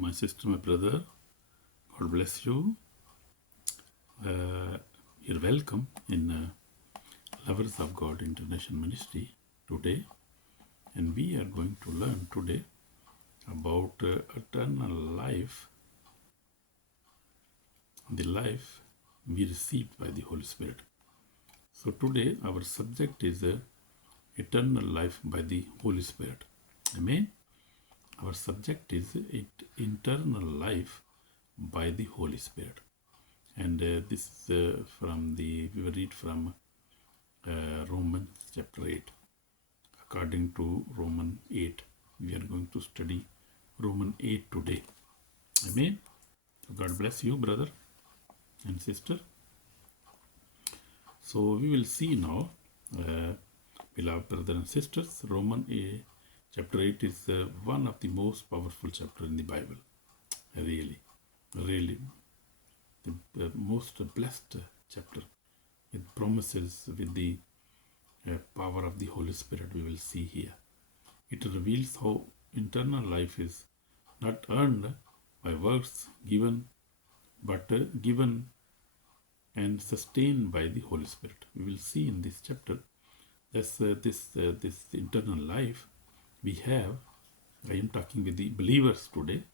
my sister, my brother. God bless you. You're welcome in Lovers of God International Ministry today. And we are going to learn today about eternal life, the life we received by the Holy Spirit. So today our subject is eternal life by the Holy Spirit. Amen. Our subject is eternal life by the Holy Spirit. And this is we will read from Romans chapter 8. According to Romans 8, we are going to study Romans 8 today. Amen. God bless you, brother and sister. So we will see now, beloved brothers and sisters, Romans chapter 8 is one of the most powerful chapters in the Bible. Really, the most blessed chapter with promises, with the power of the Holy Spirit we will see here. It reveals how eternal life is not earned by works but given and sustained by the Holy Spirit. We will see in this chapter this eternal life we have. I am talking with the believers today.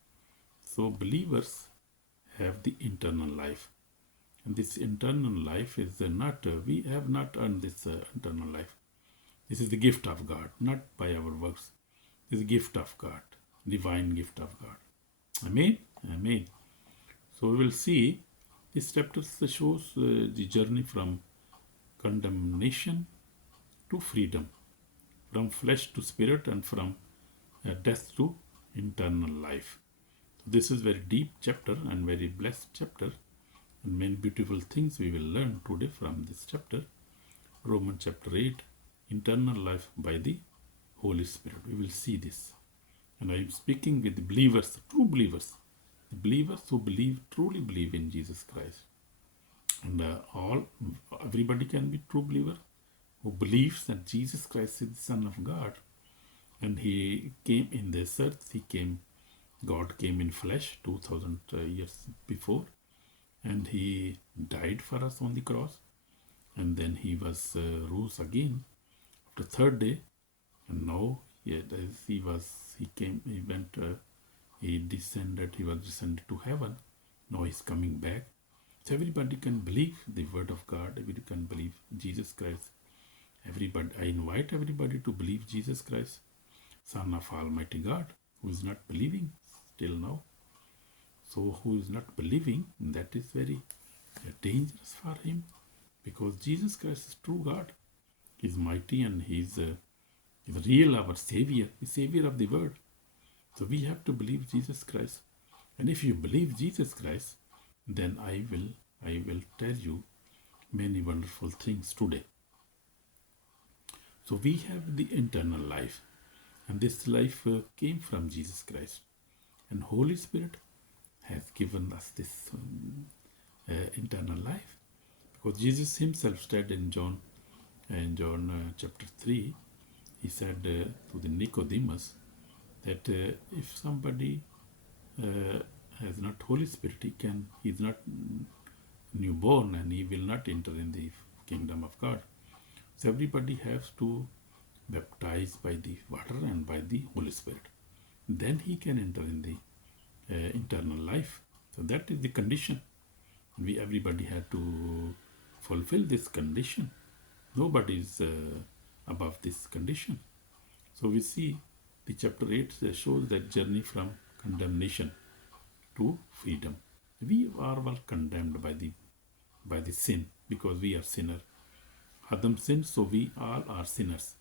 So believers have the eternal life. And this eternal life is we have not earned this eternal life. This is the gift of God, not by our works. This is a gift of God, divine gift of God. Amen? Amen. So we will see this chapter shows the journey from condemnation to freedom, from flesh to spirit, and from death to eternal life. This is very deep chapter and very blessed chapter, and many beautiful things we will learn today from this chapter. Romans chapter 8, eternal life by the Holy Spirit. We will see this. And I am speaking with the believers, true believers, the believers who truly believe in Jesus Christ. And everybody can be true believer who believes that Jesus Christ is the Son of God. And he came in this earth. God came in flesh 2000 years before. And he died for us on the cross. And then he was rose again the third day. And now he was descended to heaven. Now he's coming back. So everybody can believe the word of God. Everybody can believe Jesus Christ. I invite everybody to believe Jesus Christ, Son of Almighty God, who is not believing till now. So who is not believing, that is very dangerous for him, because Jesus Christ is true God. He is mighty and he is real, our Savior, the Savior of the world. So we have to believe Jesus Christ. And if you believe Jesus Christ, then I will tell you many wonderful things today. So we have the eternal life, and this life came from Jesus Christ. And Holy Spirit has given us this eternal life, because Jesus himself said in John chapter 3, he said to the Nicodemus that if somebody has not Holy Spirit, he is not newborn, and he will not enter in the kingdom of God. So everybody has to baptize by the water and by the Holy Spirit. Then he can enter in the eternal life. So that is the condition. Everybody had to fulfill this condition. Nobody is above this condition. So we see the chapter 8 shows that journey from condemnation to freedom. We are all condemned by the sin, because we are sinner. Adam sinned, so we all are sinners,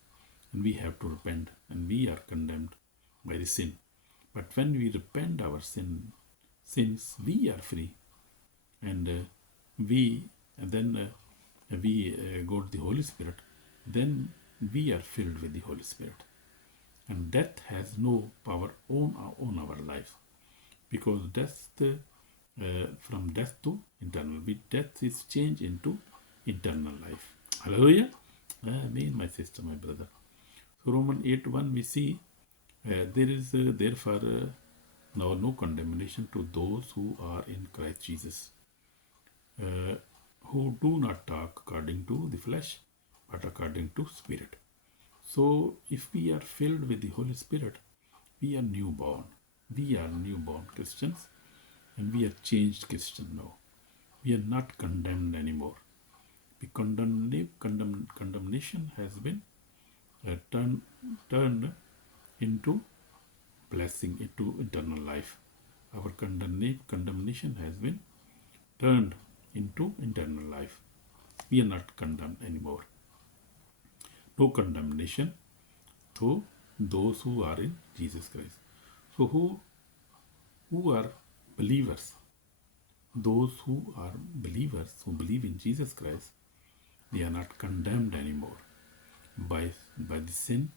and we have to repent, and we are condemned by the sin. But when we repent our sins, we are free, and then we go to the Holy Spirit. Then we are filled with the Holy Spirit, and death has no power on our lives, because from death to eternal, death is changed into eternal life. Hallelujah. Amen, my sister, my brother. So Romans 8:1 we see there is therefore Now no condemnation to those who are in Christ Jesus, uh, who do not talk according to the flesh, but according to Spirit. So if we are filled with the Holy Spirit, we are newborn. We are newborn Christians, and we are changed Christian now. We are not condemned anymore. The condemnation has been turned into blessing, into eternal life. Our condemnation has been turned into eternal life. We are not condemned anymore. No condemnation to those who are in Jesus Christ. So who are believers? Those who are believers, who believe in Jesus Christ, they are not condemned anymore by the sin,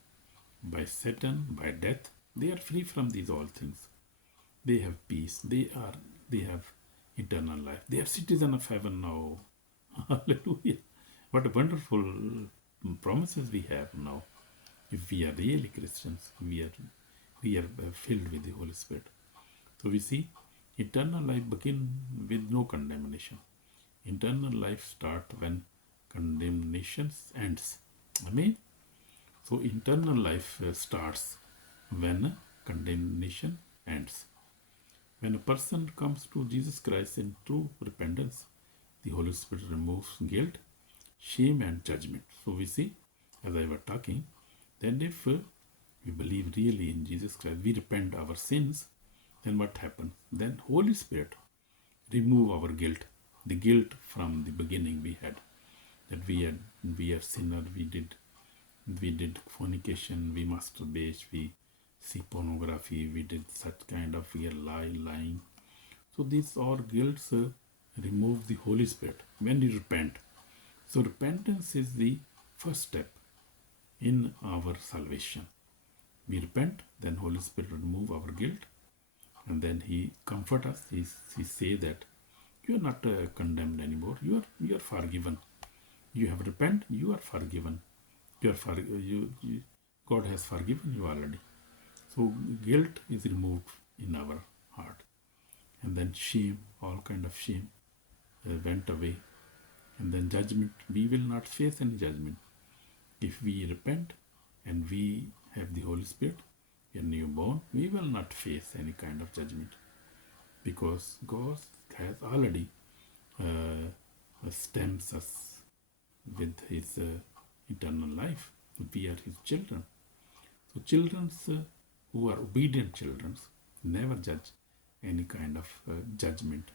by Satan, by death. They are free from these all things. They have peace. They have eternal life. They are citizens of heaven now. Hallelujah. What a wonderful promises we have now. If we are really Christians, we are filled with the Holy Spirit. So we see eternal life begin with no condemnation. Eternal life start when condemnation ends. Amen. So eternal life starts when condemnation ends. When a person comes to Jesus Christ in true repentance, the Holy Spirit removes guilt, shame and judgment. So we see, as I was talking, that if we believe really in Jesus Christ, we repent our sins, then what happens? Then Holy Spirit remove our guilt, the guilt from the beginning we had, that we are sinner, we did fornication, we masturbate, we see pornography, we did such kind of, we are lying. So these all guilts remove the Holy Spirit when you repent. So repentance is the first step in our salvation. We repent, then Holy Spirit remove our guilt, and then He comfort us. He say that you are not condemned anymore. You are forgiven. You have repent. You are forgiven. God has forgiven you already. So guilt is removed in our heart, and then shame, all kind of shame, went away, and then judgment. We will not face any judgment if we repent and we have the Holy Spirit. We are newborn. We will not face any kind of judgment because God has already stamps us with His eternal life. We are His children. So children who are obedient children never judge any kind of judgment.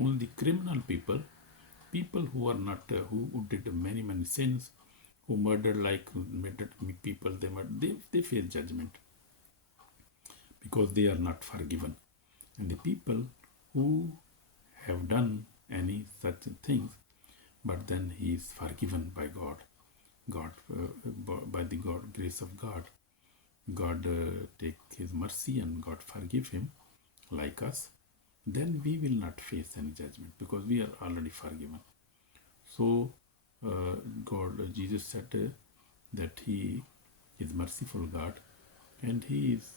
Only criminal people who are not who did many sins, who murdered people, they face judgment because they are not forgiven. And the people who have done any such things, but then he is forgiven by God, by the grace of God. God take His mercy and God forgive him like us. Then we will not face any judgment because we are already forgiven. So Jesus said that He is merciful God, and He's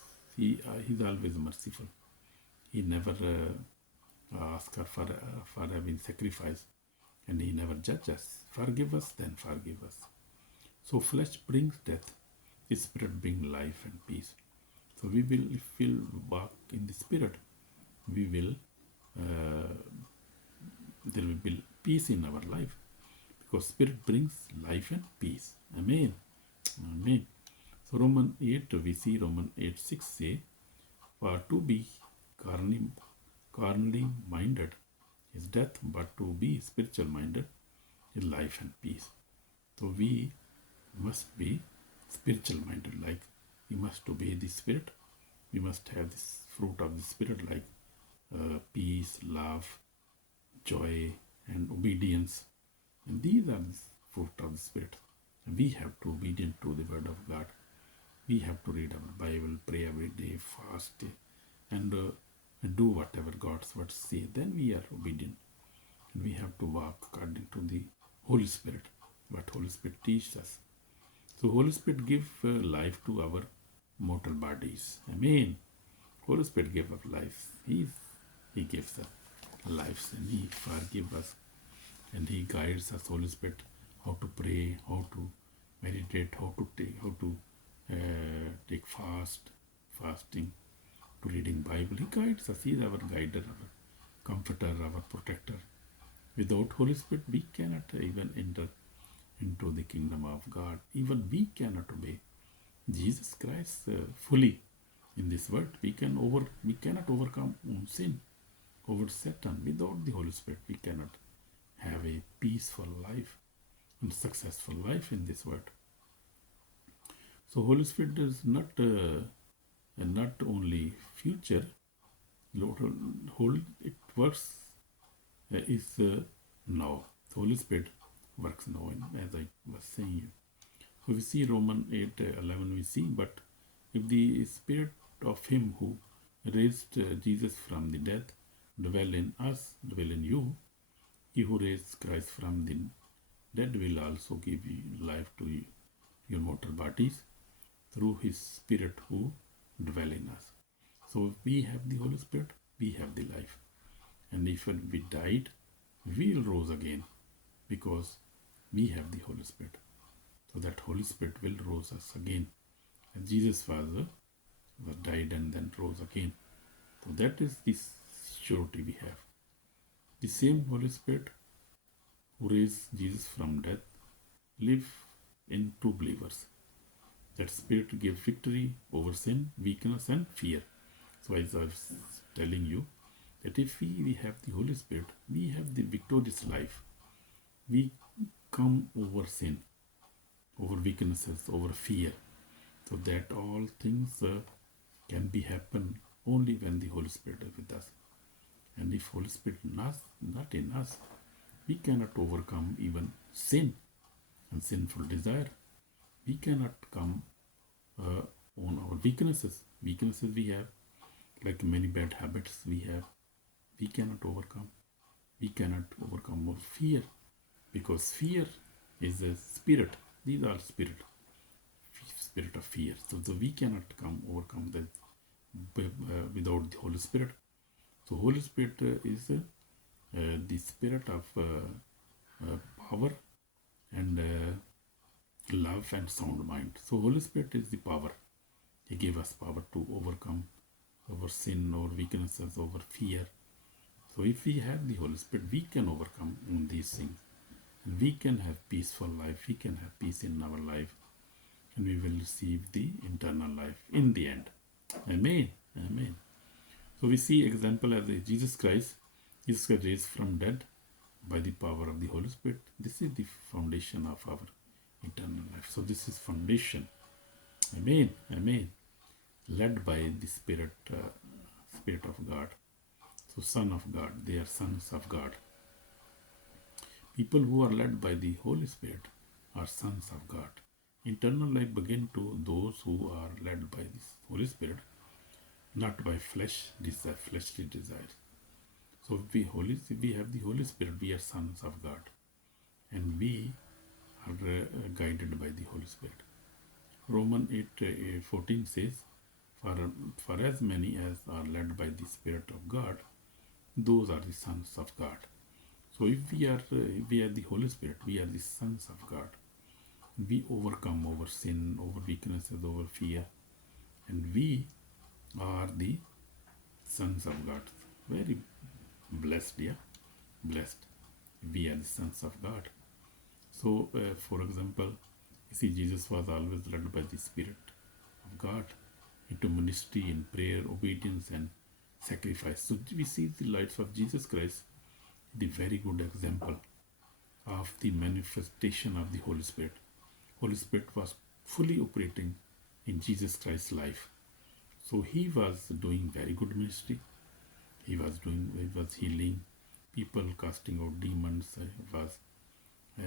always merciful. He never asks for having sacrifice, and He never judges us. Forgive us, then forgive us. So flesh brings death, the Spirit brings life and peace. So if we'll walk in the Spirit, we will there will be peace in our life, because Spirit brings life and peace. Amen. Amen. So Romans 8, we see Romans 8:6 say, for to be carnally minded is death, but to be spiritual minded is life and peace. So we must be spiritual minded, like we must obey the Spirit. We must have this fruit of the Spirit, like peace, love, joy, and obedience. And these are the fruit of the Spirit. And we have to be obedient to the Word of God. We have to read our Bible, pray every day, fast, and do whatever God's word say. Then we are obedient. And we have to walk according to the Holy Spirit, what Holy Spirit teaches us. So Holy Spirit gives life to our mortal bodies. Amen. Holy Spirit gave us life. He gives us lives and He forgives us and He guides us. Holy Spirit, how to pray, how to meditate, how to take fasting, to reading Bible. He guides us. He is our guider, our comforter, our protector. Without Holy Spirit, we cannot even enter into the kingdom of God. Even we cannot obey Jesus Christ fully in this world. We cannot overcome sin over Satan. Without the Holy Spirit, we cannot have a peaceful life and successful life in this world. So Holy Spirit is not only future. It works is now. The Holy Spirit works now, as I was saying. So we see Romans 8:11. We see, but if the Spirit of Him who raised Jesus from the dead dwell in us, dwell in you, He who raised Christ from the dead will also give you life to your mortal bodies through His Spirit who dwell in us. So if we have the Holy Spirit, we have the life. And if we died, we will rose again because we have the Holy Spirit. So that Holy Spirit will rose us again. And Jesus was died and then rose again. So that is the surety we have. The same Holy Spirit who raised Jesus from death live in two believers. That Spirit gives victory over sin, weakness and fear. So as I was telling you, that if we have the Holy Spirit, we have the victorious life. We come over sin, over weaknesses, over fear. So that all things can be happen only when the Holy Spirit is with us. And if Holy Spirit not in us, we cannot overcome even sin and sinful desire. We cannot come on our weaknesses. Weaknesses we have, like many bad habits we have, we cannot overcome. We cannot overcome our fear, because fear is a spirit. These are spirit of fear. So we cannot overcome that without the Holy Spirit. So Holy Spirit is the spirit of power and love and sound mind. So Holy Spirit is the power. He gave us power to overcome our sin, our weaknesses, our fear. So if we have the Holy Spirit, we can overcome these things. And we can have peaceful life. We can have peace in our life. And we will receive the eternal life in the end. Amen. Amen. So we see example as Jesus Christ raised from dead by the power of the Holy Spirit. This is the foundation of our eternal life. So this is foundation. Amen. Amen. Led by the Spirit of God. So Son of God, they are sons of God. People who are led by the Holy Spirit are sons of God. Eternal life begins to those who are led by the Holy Spirit, not by fleshly desires. So if we have the Holy Spirit, we are sons of God. And we are guided by the Holy Spirit. Romans 8:14 says, For as many as are led by the Spirit of God, those are the sons of God. So if we are the Holy Spirit, we are the sons of God. We overcome over sin, over weaknesses, over fear, and we are the sons of God. Very blessed, yeah, blessed. We are the sons of God. So, for example, you see, Jesus was always led by the Spirit of God into ministry in prayer, obedience, and sacrifice. So we see the lives of Jesus Christ, the very good example of the manifestation of the Holy Spirit. Holy Spirit was fully operating in Jesus Christ's life. So he was doing very good ministry. He was healing people, casting out demons, was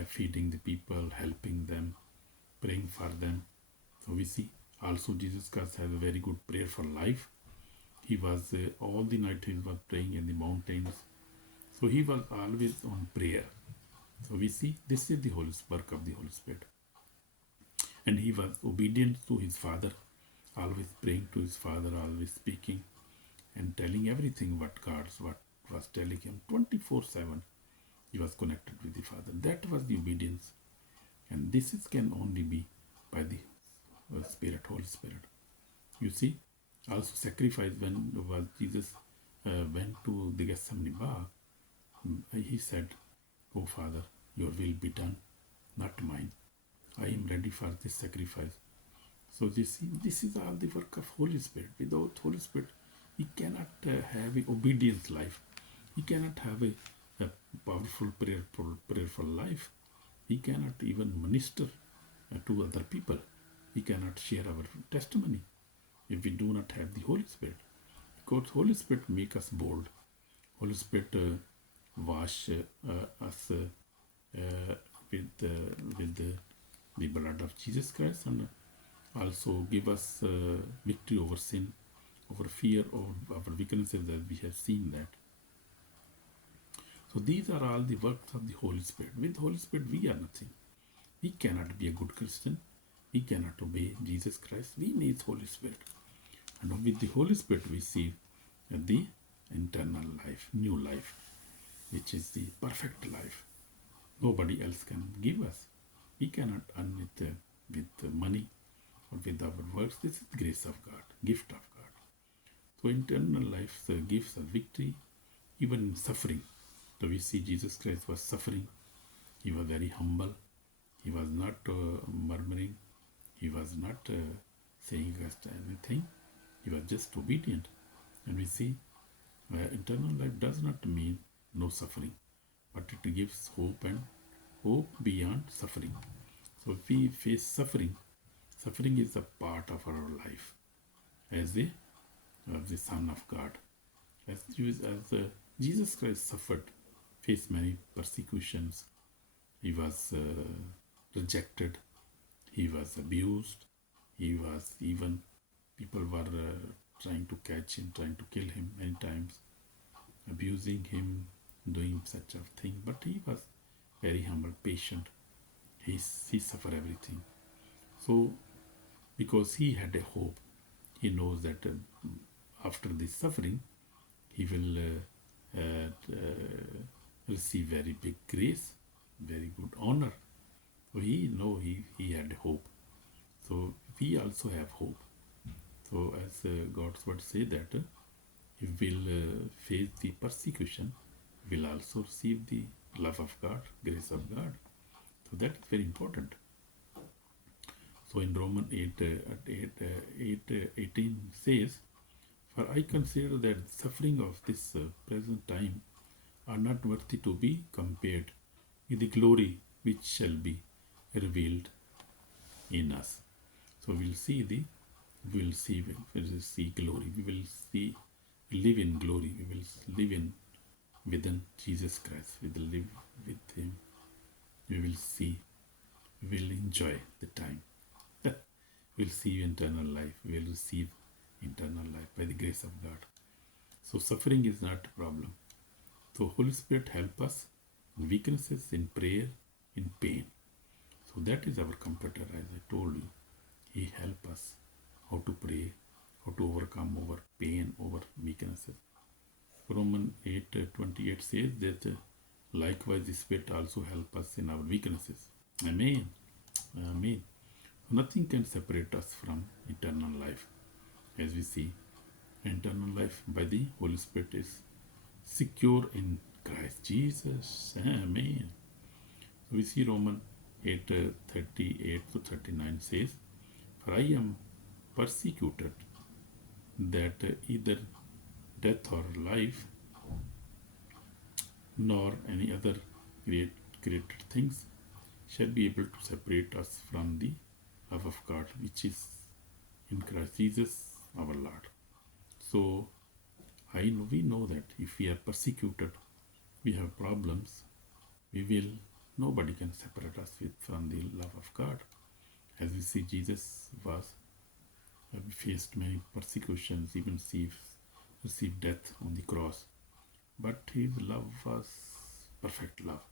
feeding the people, helping them, praying for them. So we see also Jesus Christ has a very good prayer for life. He was all the night he was praying in the mountains. So he was always on prayer. So we see this is the work of the Holy Spirit. And he was obedient to his Father, always praying to his Father, always speaking. and telling everything what was telling him 24/7. He was connected with the Father. That was the obedience, and this can only be by the Spirit, Holy Spirit. You see, also sacrifice when was Jesus went to the Gethsemane Bar, he said, "Oh Father, your will be done, not mine. I am ready for this sacrifice." So you see, this is all the work of Holy Spirit. Without Holy Spirit, he cannot have an obedience life. He cannot have a powerful prayerful life. He cannot even minister to other people. We cannot share our testimony if we do not have the Holy Spirit. Because Holy Spirit make us bold. Holy Spirit wash us with the blood of Jesus Christ, and also give us victory over sin, over fear, over our weaknesses, as we have seen that. So these are all the works of the Holy Spirit. With Holy Spirit, we are nothing. We cannot be a good Christian. We cannot obey Jesus Christ. We need Holy Spirit. And with the Holy Spirit, we see the eternal life, new life, which is the perfect life. Nobody else can give us. We cannot earn it with money or with our works. This is the grace of God, gift of God. So eternal life gives us victory, even in suffering. So we see Jesus Christ was suffering. He was very humble. He was not murmuring. He was not saying against anything. He was just obedient. And we see eternal life does not mean no suffering, but it gives hope, and hope beyond suffering. So if we face suffering, suffering is a part of our life as the Son of God. As Jesus Christ suffered, faced many persecutions. He was rejected. He was abused. He was even, people were trying to catch him, trying to kill him many times, abusing him, doing such a thing. But he was very humble, patient. He suffered everything. So, because he had a hope, he knows that after this suffering, he will receive very big grace, very good honor. So he had hope. So we also have hope. So as God's word say that he will face the persecution, will also receive the love of God, grace of God. So that is very important. So in Romans 18 says, "For I consider that suffering of this present time are not worthy to be compared with the glory which shall be revealed in us." So we'll see glory. We will live in glory. We will live within Jesus Christ. We will live with Him. We will enjoy the time. We'll see eternal life. We will receive eternal life by the grace of God. So suffering is not a problem. So Holy Spirit help us in weaknesses, in prayer, in pain. So that is our comforter, as I told you. He help us how to pray, how to overcome over pain, over weaknesses. Romans 8:28 says that likewise the Spirit also help us in our weaknesses. Amen. Amen. Nothing can separate us from eternal life. As we see, eternal life by the Holy Spirit is secure in Christ Jesus. Amen. So we see Romans 8:38-39 says, "For I am persecuted, that either death or life, nor any other created things shall be able to separate us from the love of God, which is in Christ Jesus our Lord." So we know that if we are persecuted, we have problems, nobody can separate us from the love of God. As we see, Jesus faced many persecutions, even received death on the cross. But his love was perfect love.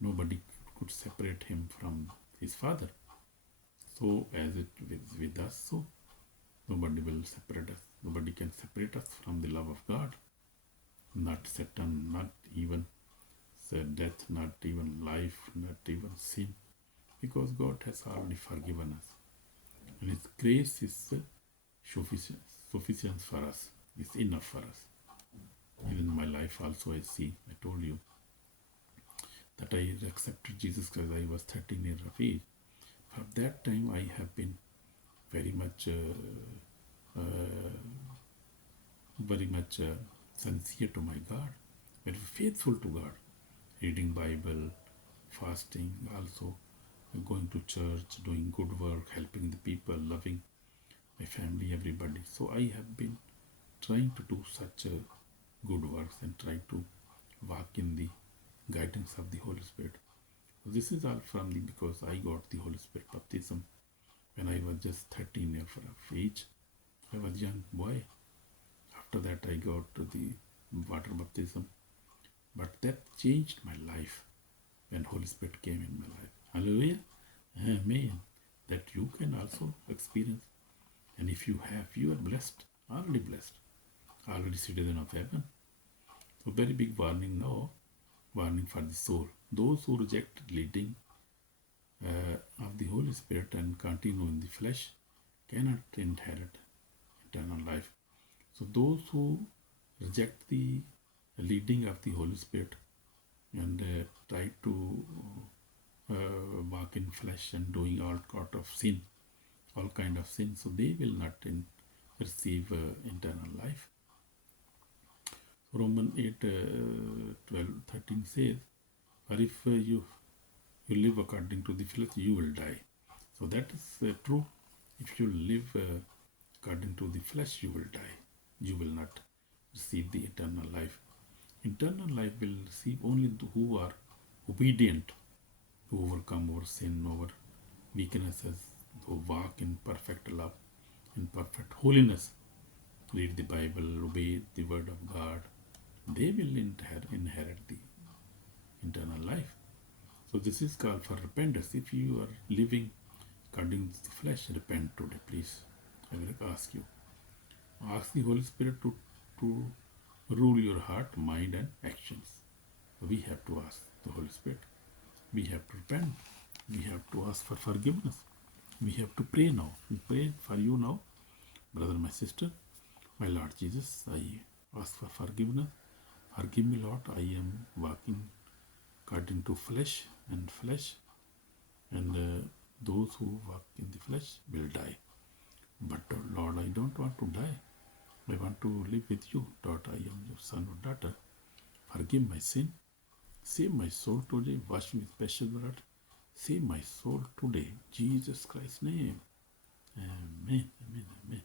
Nobody could separate him from his Father. So as it is with us, so nobody will separate us Nobody can separate us from the love of God. Not Satan, not even death, not even life, not even sin. Because God has already forgiven us. And His grace is sufficient for us. It's enough for us. Even in my life also I see, I told you, that I accepted Jesus Christ. I was 13 years of age. From that time I have been very much sincere to my God, very faithful to God, reading Bible, fasting, also going to church, doing good work, helping the people, loving my family, everybody. So I have been trying to do such good works and try to walk in the guidance of the Holy Spirit. This is all from because I got the Holy Spirit baptism when I was just 13 years of age. I was a young boy. After that I got to the water baptism. But that changed my life when Holy Spirit came in my life. Hallelujah. Amen. That you can also experience. And if you have, you are blessed, already citizen of heaven. So very big warning now, warning for the soul. Those who reject leading of the Holy Spirit and continue in the flesh cannot inherit eternal life. So those who reject the leading of the Holy Spirit and try to walk in flesh and doing all kind of sin, so they will not receive eternal life. Romans 8, 12, 13 says, or if you live according to the flesh, you will die. So that is true. If you live according to the flesh, you will die. You will not receive the eternal life. Eternal life will receive only those who are obedient, who overcome our sin, our weaknesses, who walk in perfect love, in perfect holiness, read the Bible, obey the word of God. They will inherit the eternal life. So this is called for repentance. If you are living according to the flesh, repent today, please. I will ask you. Ask the Holy Spirit to rule your heart, mind and actions. We have to ask the Holy Spirit. We have to repent. We have to ask for forgiveness. We have to pray now. We pray for you now, brother, my sister. My Lord Jesus, I ask for forgiveness. Forgive me, Lord. I am walking according to flesh, and those who walk in the flesh will die. But Lord, I don't want to die. I want to live with you. Lord, I am your son or daughter. Forgive my sin. Save my soul today. Wash me with precious blood. Save my soul today. Jesus Christ's name. Amen. Amen. Amen.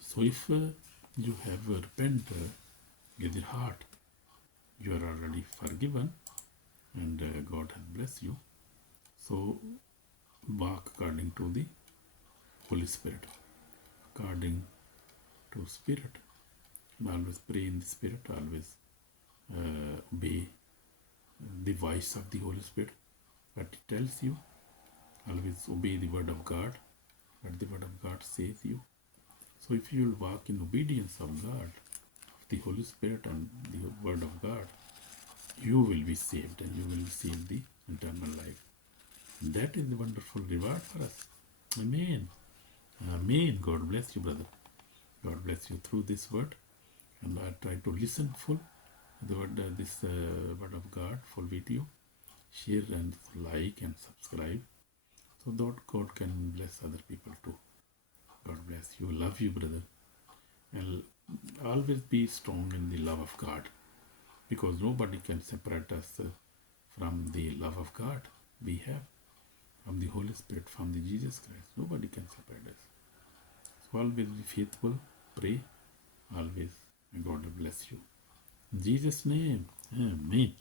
So if you have repented with your heart, you are already forgiven and God has blessed you. So walk according to the Holy Spirit, according to Spirit. Always pray in the Spirit, always obey the voice of the Holy Spirit, what it tells you. Always obey the word of God, what the word of God says you. So if you will walk in obedience of God, of the Holy Spirit and the word of God, you will be saved and you will receive the eternal life. That is the wonderful reward for us. Amen. Amen. God bless you, brother. God bless you through this word. And I try to listen full the word, this word of God, full video. Share and like and subscribe, so that God can bless other people too. God bless you. Love you, brother. And always be strong in the love of God, because nobody can separate us from the love of God we have, from the Holy Spirit, from the Jesus Christ. Nobody can separate us. So always be faithful, pray, always. May God bless you. In Jesus' name, amen.